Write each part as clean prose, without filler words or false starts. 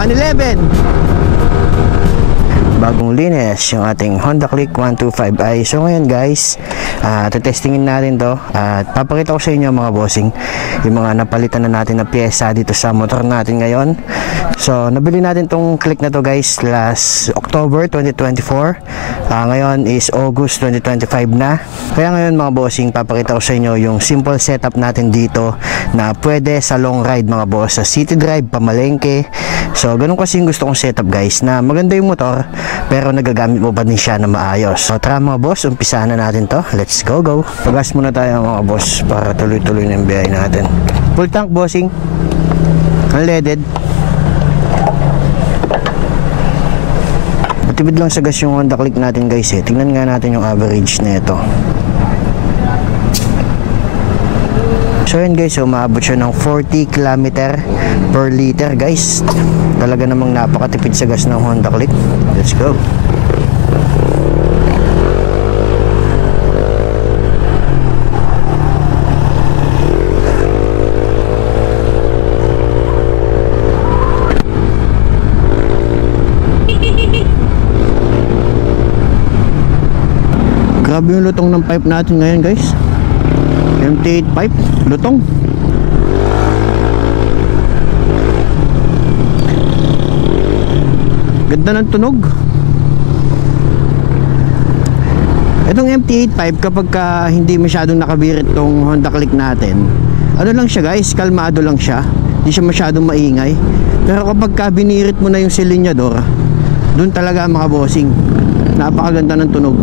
111. Bagong linis yung ating Honda Click 125i. So ngayon guys, testingin natin to at papakita ko sa inyo mga bossing yung mga napalitan na natin na pyesa dito sa motor natin ngayon. So nabili natin tong Click na to guys last October 2024. Ngayon is August 2025 na. Kaya ngayon mga bossing, papakita ko sa inyo yung simple setup natin dito na pwede sa long ride mga boss, sa city drive, pamalengke. So ganun kasi yung gusto kong setup guys, na maganda yung motor pero nagagamit mo pa din siya na maayos. So tara mga boss, umpisahan na natin to. Let's go. Pagas muna tayo mga boss para tuloy-tuloy na yung biyahe natin. Full tank bossing, unleaded. Matibid lang sa gas yung Honda Click natin guys eh. Tingnan nga natin yung average na ito. So yun guys, umaabot siya ng 40 km per liter guys. Talaga namang napakatipid sa gas ng Honda Click. Let's go. Grabe yung lutong ng pipe natin ngayon guys. MT8 pipe, lutong. Ganda ng tunog. Itong MT8 pipe kapag hindi masyadong nakabirit tong Honda Click natin, ano lang siya guys, kalmado lang siya. Hindi siya masyadong maingay. Pero kapag binirit mo na yung silinyador, dun talaga mga bossing, napakaganda ng tunog.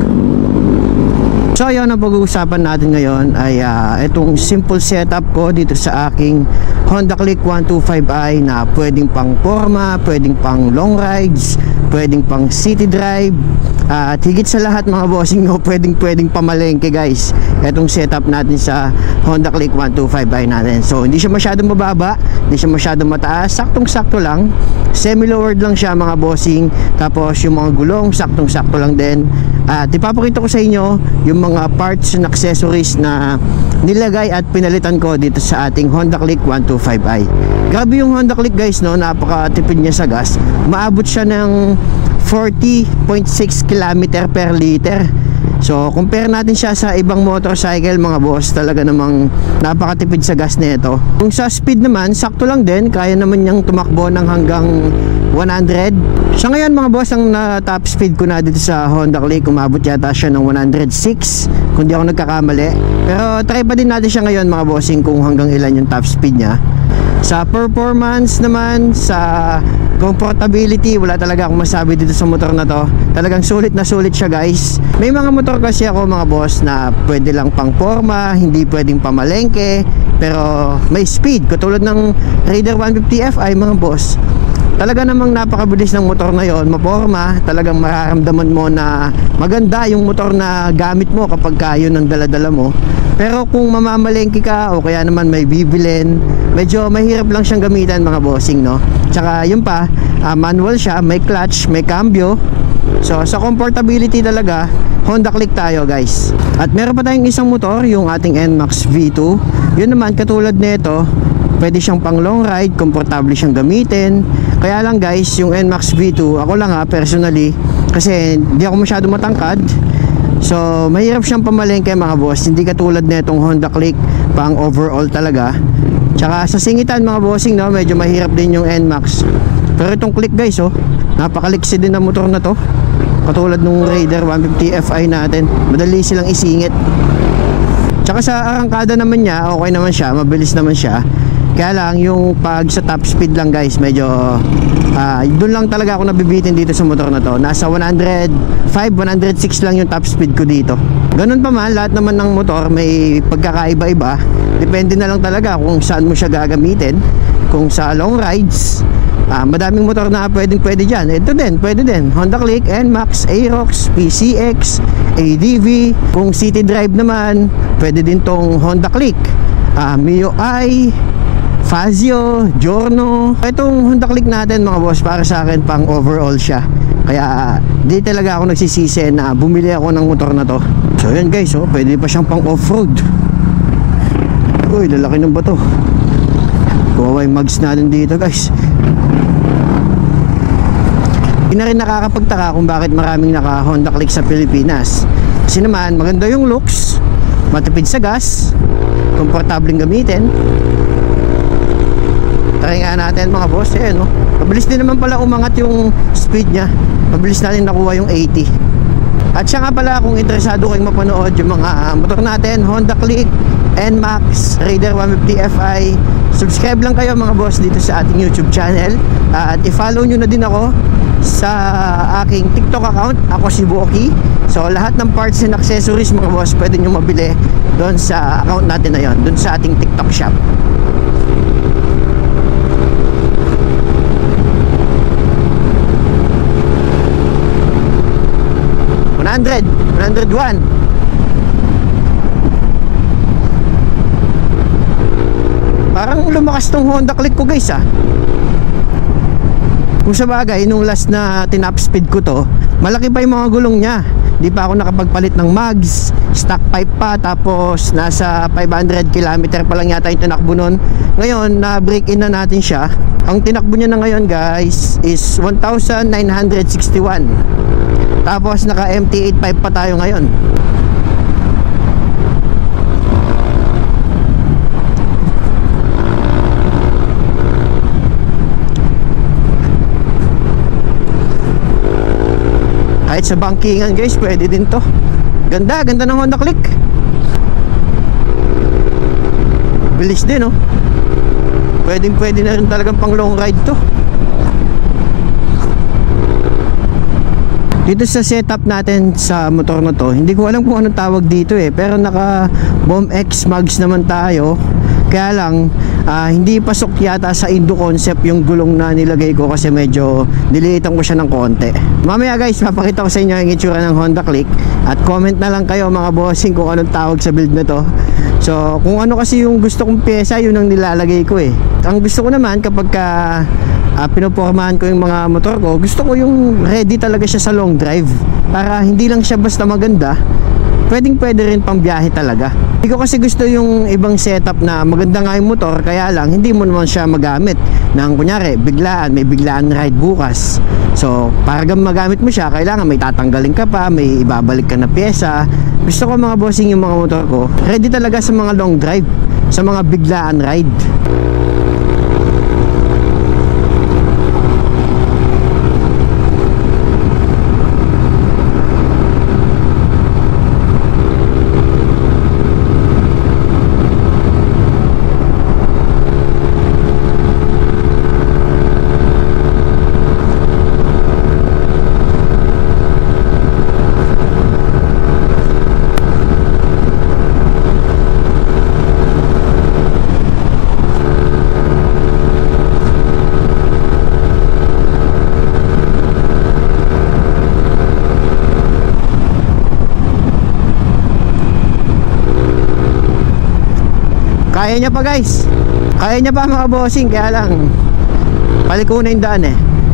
So yun ang pag-uusapan natin ngayon ay itong simple setup ko dito sa aking Honda Click 125i na pwedeng pang forma, pwedeng pang long rides, pwedeng pang city drive, at higit sa lahat mga bossing, no, pwedeng pamalengke guys itong setup natin sa Honda Click 125i natin. So hindi siya masyadong mababa, hindi siya masyadong mataas, saktong-sakto lang, semi-lowered lang siya mga bossing. Tapos yung mga gulong saktong-sakto lang din. At ipapakita ko sa inyo yung mga parts and accessories na nilagay at pinalitan ko dito sa ating Honda Click 125i. Grabe yung Honda Click guys, no, napakatipid niya sa gas. Maabot siya ng 40.6 km per liter. So compare natin siya sa ibang motorcycle mga boss, talaga namang napakatipid sa gas nito. Kung sa speed naman, sakto lang din, kaya naman niyang tumakbo ng hanggang 100. Sa ngayon mga boss, ang top speed ko na dito sa Honda Click, umabot yata siya ng 106 kung di ako nagkakamali. Pero try pa din natin siya ngayon mga bossing kung hanggang ilan yung top speed niya. Sa performance naman, sa comfortability, wala talaga akong masabi dito sa motor na to. Talagang sulit na sulit siya guys. May mga motor kasi ako mga boss na pwede lang pang forma, hindi pwedeng pamalengke, pero may speed, katulad ng Raider 150 Fi mga boss. Talaga namang napakabilis ng motor na yon, maporma, talagang mararamdaman mo na maganda yung motor na gamit mo kapag yun ang daladala mo. Pero kung mamamalengke ka o kaya naman may bibilin, medyo mahirap lang siyang gamitan mga bossing, no? Tsaka yun pa, manual siya, may clutch, may cambio. So sa comfortability talaga, Honda Click tayo guys. At meron pa tayong isang motor, yung ating NMAX V2. Yun naman, katulad nito, pwede siyang pang long ride, komportable siyang gamitin. Kaya lang guys, yung NMAX V2, ako lang personally, kasi hindi ako masyado matangkad, so mahirap siyang pamalengke mga boss. Hindi katulad nitong Honda Click, pang overall talaga. Tsaka sa singitan mga bossing, no, medyo mahirap din yung NMAX. Pero itong Click guys, oh, napakaliksi din ang motor na to. Katulad nung Raider 150 Fi natin, madali silang isingit. Tsaka sa arangkada naman niya, okay naman siya, mabilis naman siya. Kaya lang yung pag sa top speed lang guys, medyo doon lang talaga ako nabibitin dito sa motor na to. Nasa 105, 106 lang yung top speed ko dito. Ganun pa man, lahat naman ng motor may pagkakaiba-iba. Depende na lang talaga kung saan mo siya gagamitin. Kung sa long rides, madaming motor na pwede dyan. Ito din, pwede din Honda Click, NMAX, Aerox, PCX, ADV. Kung city drive naman, pwede din tong Honda Click, MIUI, Fazio, Giorno. Itong Honda Click natin mga boss, para sa akin pang overall siya. Kaya di talaga ako nagsisisi na bumili ako ng motor na to. So yan guys, oh, pwede pa siyang pang off-road. Uy, lalaki ng bato. Kuha yung mags natin dito guys. na rin nakakapagtaka kung bakit maraming naka Honda Click sa Pilipinas. Kasi naman maganda yung looks, matipid sa gas, komportableng gamitin. Try nga natin mga boss, no? Mabilis din naman pala umangat yung speed nya. Mabilis natin nakuha yung 80. At siya nga pala, kung interesado kayong mapanood yung mga motor natin, Honda Click, NMAX, Raider 150 Fi, subscribe lang kayo mga boss dito sa ating YouTube channel. At i-follow nyo na din ako sa aking TikTok account. Ako si Boki. So lahat ng parts and accessories mga boss, pwede nyo mabili doon sa account natin na yon, doon sa ating TikTok shop. $100, $101. Parang lumakas tong Honda Click ko guys Kung sa bagay, nung last na tinap speed ko to, malaki pa yung mga gulong nya. Di pa ako nakapagpalit ng mags, stock pipe pa, tapos nasa 500 km pa lang yata yung tinakbo nun. Ngayon, na-break in na natin siya. Ang tinakbo niya na ngayon guys is 1,961. Tapos naka MT85 pa tayo ngayon. Kahit sa bankingan guys, pwede din to. Ganda, ganda ng Honda Click. Bilis din pwede na rin talagang pang long ride to. Dito sa setup natin sa motor na to, hindi ko alam kung anong tawag dito pero naka Bomb X mags naman tayo. Kaya lang hindi pasok yata sa Indo concept yung gulong na nilagay ko kasi medyo nililitan ko siya ng konti. Mamaya guys, papakita ko sa inyo yung itsura ng Honda Click at comment na lang kayo mga bossing kung anong tawag sa build na to. So kung ano kasi yung gusto kong pyesa, yun ang nilalagay ko Ang gusto ko naman kapag pinopormahan ko yung mga motor ko, gusto ko yung ready talaga siya sa long drive, para hindi lang siya basta maganda, pwede rin pang biyahe talaga. Hindi ko kasi gusto yung ibang setup na maganda nga yung motor, kaya lang hindi mo naman siya magamit nang kunyari may biglaan ride bukas. So para magamit mo siya, kailangan may tatanggalin ka pa, may ibabalik ka na pyesa. Gusto ko mga bossing yung mga motor ko ready talaga sa mga long drive, sa mga biglaan ride. Kaya niya pa guys, kaya niya pa mga bossing, kaya lang paliko na yung daan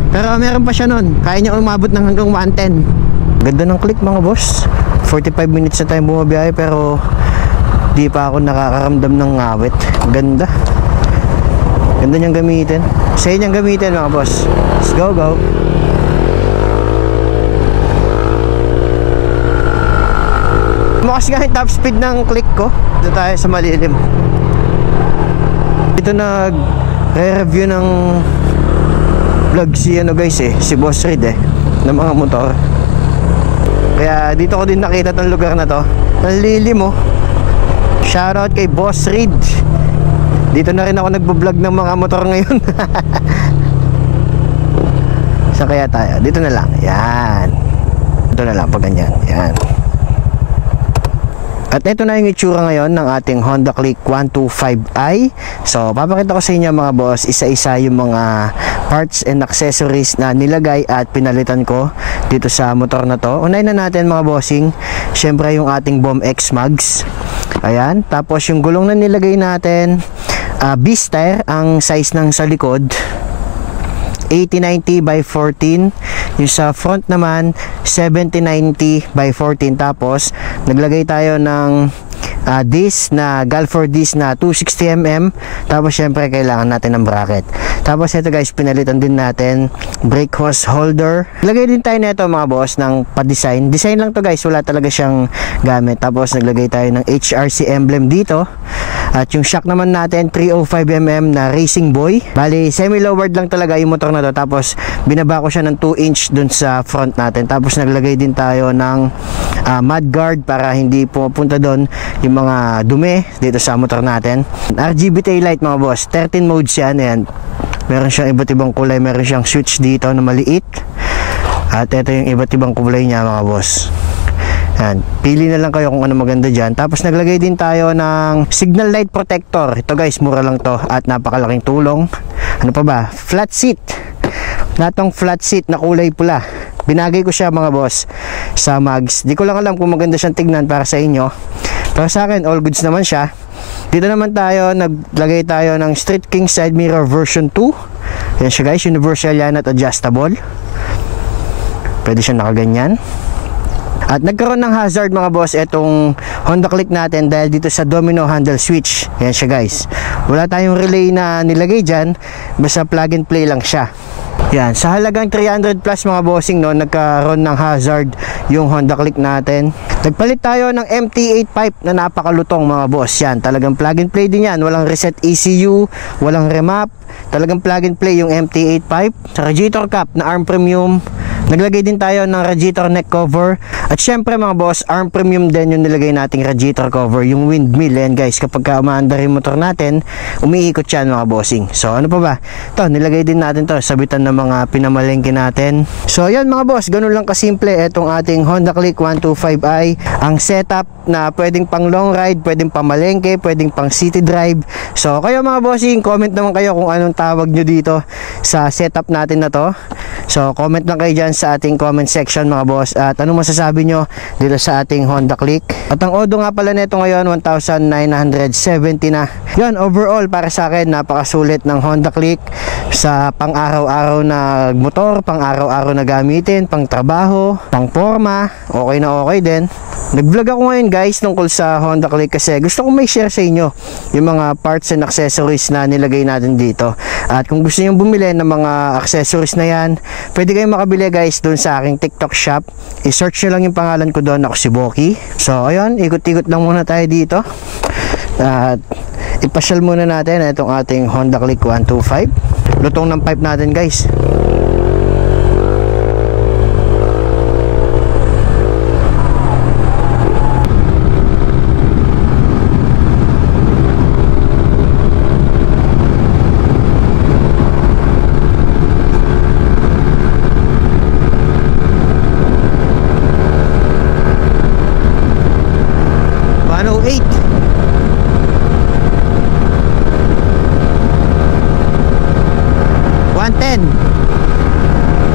pero meron pa siya nun, kaya niya umabot ng hanggang 110. Ganda ng Click mga boss. 45 minutes na tayo bumabiyahe pero di pa ako nakakaramdam ng ngawit. Ganda niyang gamitin, sa niyang gamitin mga boss. Let's go. Bukas nga yung top speed ng Click ko. Dito tayo sa malilim. Ito nag-review ng vlog si guys si Boss Reed ng mga motor. Kaya dito ko din nakita tong lugar na to. Ang lilim Shoutout kay Boss Reed. Dito na rin ako nagbo-vlog ng mga motor ngayon. Saan kaya tayo? Dito na lang. Yan. Dito na lang pag ganyan. Yan. At ito na yung itsura ngayon ng ating Honda Click 125i. So papakita ko sa inyo mga boss, isa-isa yung mga parts and accessories na nilagay at pinalitan ko dito sa motor na to. Unahin na natin mga bossing, syempre yung ating Bomb X mags. Ayan, tapos yung gulong na nilagay natin, Beast tire ang size ng sa likod, 8090 by 14. Yung sa front naman 7090 by 14. Tapos naglagay tayo ng disc na Galfor disc na 260mm. Tapos syempre kailangan natin ng bracket. Tapos ito guys, pinalitan din natin brake hose holder. Lagay din tayo nito mga boss ng pa-design. Design lang to guys, wala talaga siyang gamit. Tapos naglagay tayo ng HRC emblem dito. At yung shock naman natin 305mm na Racing Boy. Bali semi-lowered lang talaga yung motor na to. Tapos binaba ko siya ng 2 inch dun sa front natin. Tapos naglagay din tayo ng mud guard para hindi pupunta doon yung mga dumi dito sa motor natin. RGB taillight mga boss, 13 modes yan. Ayan. Meron siyang iba't ibang kulay, meron siyang switch dito na maliit. At ito yung iba't ibang kulay niya mga boss. Ayan. Pili na lang kayo kung ano maganda dyan. Tapos naglagay din tayo ng signal light protector. Ito guys, mura lang to at napakalaking tulong. Ano pa ba? Flat seat. Natong flat seat na kulay pula. Binagay ko siya mga boss sa mags. Di ko lang alam kung maganda siyang tignan para sa inyo. Pero sa akin, all goods naman siya. Dito naman tayo, naglagay tayo ng Street King side mirror version 2. Yan siya guys, universal yan at adjustable. Pwede siya nakaganyan. At nagkaroon ng hazard mga boss itong Honda Click natin dahil dito sa domino handle switch. Yan siya guys. Wala tayong relay na nilagay dyan, basta plug and play lang siya. Yan, sa halagang 300 plus mga bossing no, nagkaroon ng hazard yung Honda Click natin. Nagpalit tayo ng MT8 pipe na napakalutong mga boss. Yan, talagang plug and play din yan. Walang reset ECU, walang remap. Talagang plug and play yung MT8 pipe. Sa radiator cap na ARM Premium. Naglagay din tayo ng radiator neck cover. At syempre mga boss, ARM Premium din yung nilagay nating radiator cover, yung windmill. Yan guys, kapag umaandar yung motor natin, umiikot yan mga bossing. So ano pa ba? Ito, nilagay din natin to, sabitan ng mga pinamalengke natin. So yan mga boss, ganun lang kasimple itong ating Honda Click 125i. Ang setup na pwedeng pang long ride, pwedeng pang malengke, pwedeng pang city drive. So kayo mga bossing, comment naman kayo kung anong tawag nyo dito sa setup natin na to. So comment lang kayo dyan sa ating comment section mga boss. At anong masasabi nyo dito sa ating Honda Click. At ang odo nga pala nito ngayon 1,970 na. Yan, overall para sa akin napakasulit ng Honda Click sa pang araw-araw na motor, pang araw-araw na gamitin, pang trabaho, pang forma. Okay na okay din. Nag-vlog ako ngayon guys tungkol sa Honda Click kasi gusto kong may share sa inyo yung mga parts and accessories na nilagay natin dito. At kung gusto niyo bumili ng mga accessories na yan, pwede kayong makabili guys doon sa aking TikTok shop. I-search nyo lang yung pangalan ko doon, ako si Boki. So ayun, ikot-ikot lang muna tayo dito. At ipasyal muna natin itong ating Honda Click 125. Lutong ng pipe natin guys.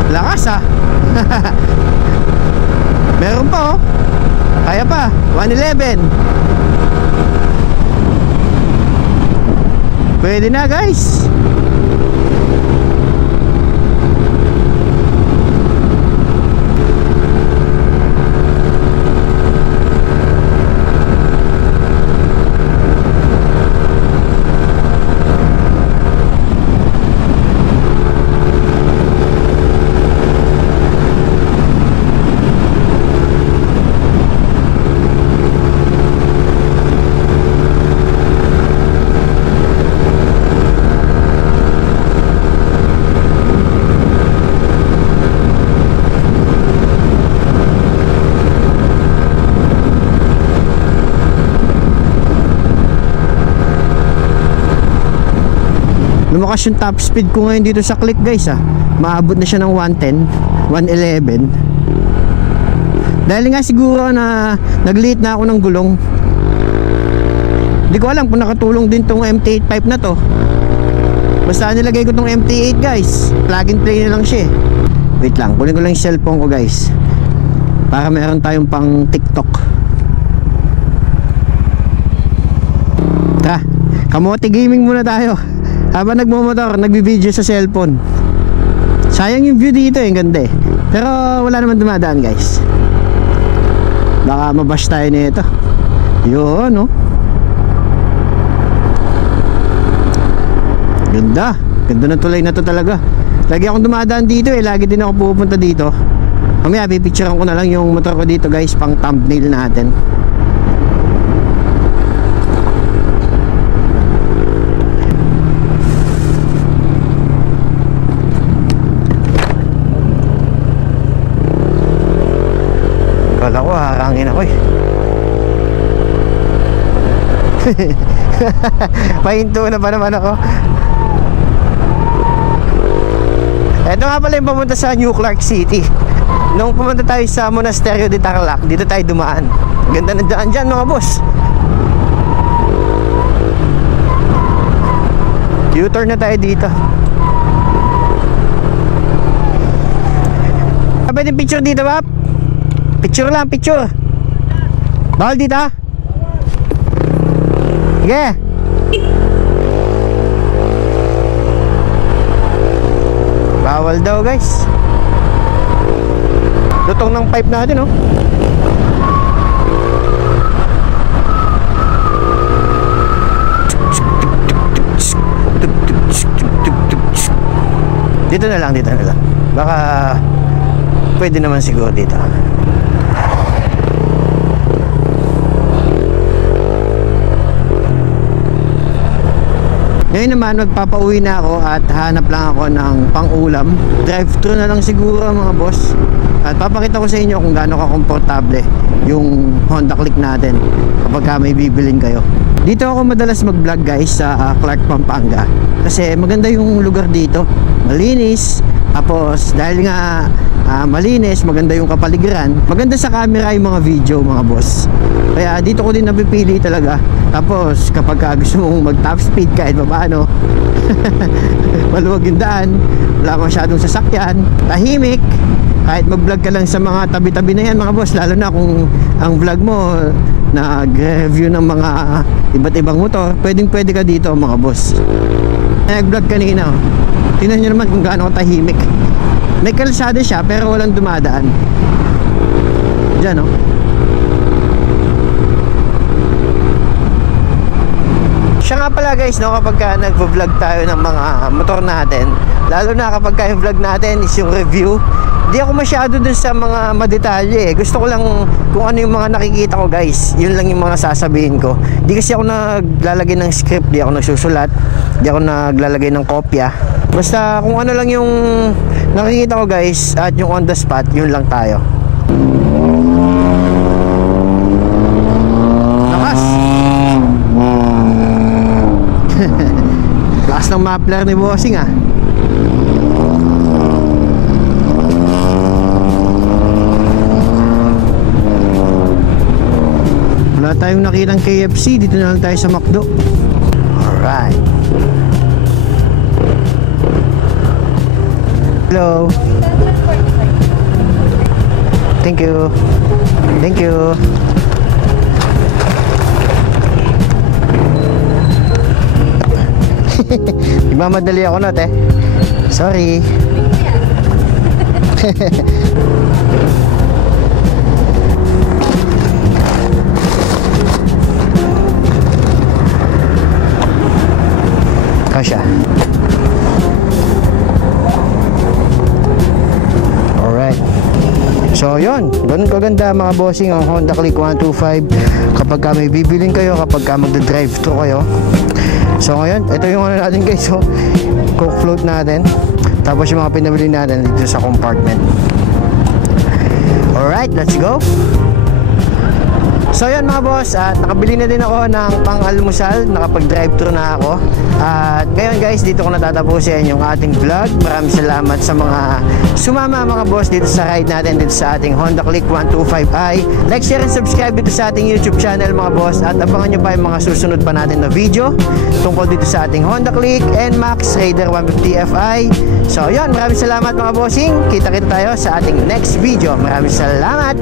Lakas ah. Meron pa oh. Kaya pa 111. Pwede na guys. Lumakas yung top speed ko ngayon dito sa Click guys ah. Maabot na siya ng 110, 111. Dahil nga siguro na nagliit na ako ng gulong. Hindi ko alam kung nakatulong din tong MT8 pipe na to. Basta nilagay ko tong MT8 guys, plug and play na lang siya eh. Wait lang, kunin ko lang yung cellphone ko guys, para meron tayong pang TikTok. Tara, kamote gaming muna tayo. Habang nagmumotor, nagbibideo sa cellphone. Sayang yung view dito eh, ganda eh. Pero wala naman dumadaan guys. Baka mabash tayo nito. Yun, no? Ganda. Ganda ng tulay na to talaga. Lagi akong dumadaan dito eh. Lagi din ako pupunta dito. Mamaya pipicturean ko na lang yung motor ko dito guys, pang thumbnail natin. Kala ko harangin ako eh. Pahinto na pa naman ako. Ito nga pala yung papunta sa New Clark City. Nung pumunta tayo sa Monasterio de Tarlac, dito tayo dumaan. Ganda na daan dyan mga boss. U-turn na tayo dito. Pwede picture dito ba? Picture lang, picture. Bawal dito ha? Sige. Bawal daw guys. Lutong ng pipe natin oh. Dito na lang, dito na lang. Baka pwede naman siguro dito. Ngayon naman magpapauwi na ako at hanap lang ako ng pang-ulam. Drive-thru na lang siguro mga boss. At papakita ko sa inyo kung gaano ka-komportable yung Honda Click natin kapag may bibilin kayo. Dito ako madalas mag-vlog guys sa Clark, Pampanga. Kasi maganda yung lugar dito. Malinis. Tapos dahil nga malinis, maganda yung kapaligiran. Maganda sa camera yung mga video mga boss. Kaya dito ko din napipili talaga. Tapos kapag gusto mong mag top speed kahit paano, maluwag yung daan, wala masyadong sasakyan, tahimik. Kahit mag-vlog ka lang sa mga tabi-tabi na yan mga boss. Lalo na kung ang vlog mo nag-review ng mga iba't ibang motor, pwedeng pwede ka dito mga boss. Nag-vlog kanina, tingnan nyo naman kung gaano tahimik. May kalsada siya pero walang dumadaan. Diyan oh. Siya nga pala guys, no, kapag nag-vlog tayo ng mga motor natin, lalo na kapag yung vlog natin is yung review, di ako masyado dun sa mga madetalye. Gusto ko lang kung ano yung mga nakikita ko guys, yun lang yung mga sasabihin ko. Di kasi ako naglalagay ng script, di ako nagsusulat, di ako naglalagay ng kopya. Basta kung ano lang yung nakikita ko guys at yung on the spot, yun lang tayo. Lakas! Lakas ng muffler ni bossing ah. Wala tayong nakitang KFC, dito na lang tayo sa McDo. Alright. Hello. Thank you. Thank you. Nagmamadali ako na te. Sorry. Kasya. Alright. So yun, ganun kaganda mga bossing ang Honda Click 125 kapag may bibilin kayo, kapag magda-drive thru kayo. So ngayon, ito yung ano natin guys, so coke float natin. Tapos yung mga pinabili natin dito sa compartment. Alright, let's go. So yan mga boss, at nakabili na din ako ng pang-almusal, nakapag-drive-thru na ako. At ngayon guys, dito ko natatapusin yung ating vlog. Maraming salamat sa mga sumama mga boss dito sa ride natin dito sa ating Honda Click 125i. Like, share, and subscribe dito sa ating YouTube channel mga boss. At abangan nyo pa yung mga susunod pa natin na video tungkol dito sa ating Honda Click NMAX Raider 150 Fi. So yan, maraming salamat mga bossing. Kita-kita tayo sa ating next video. Maraming salamat.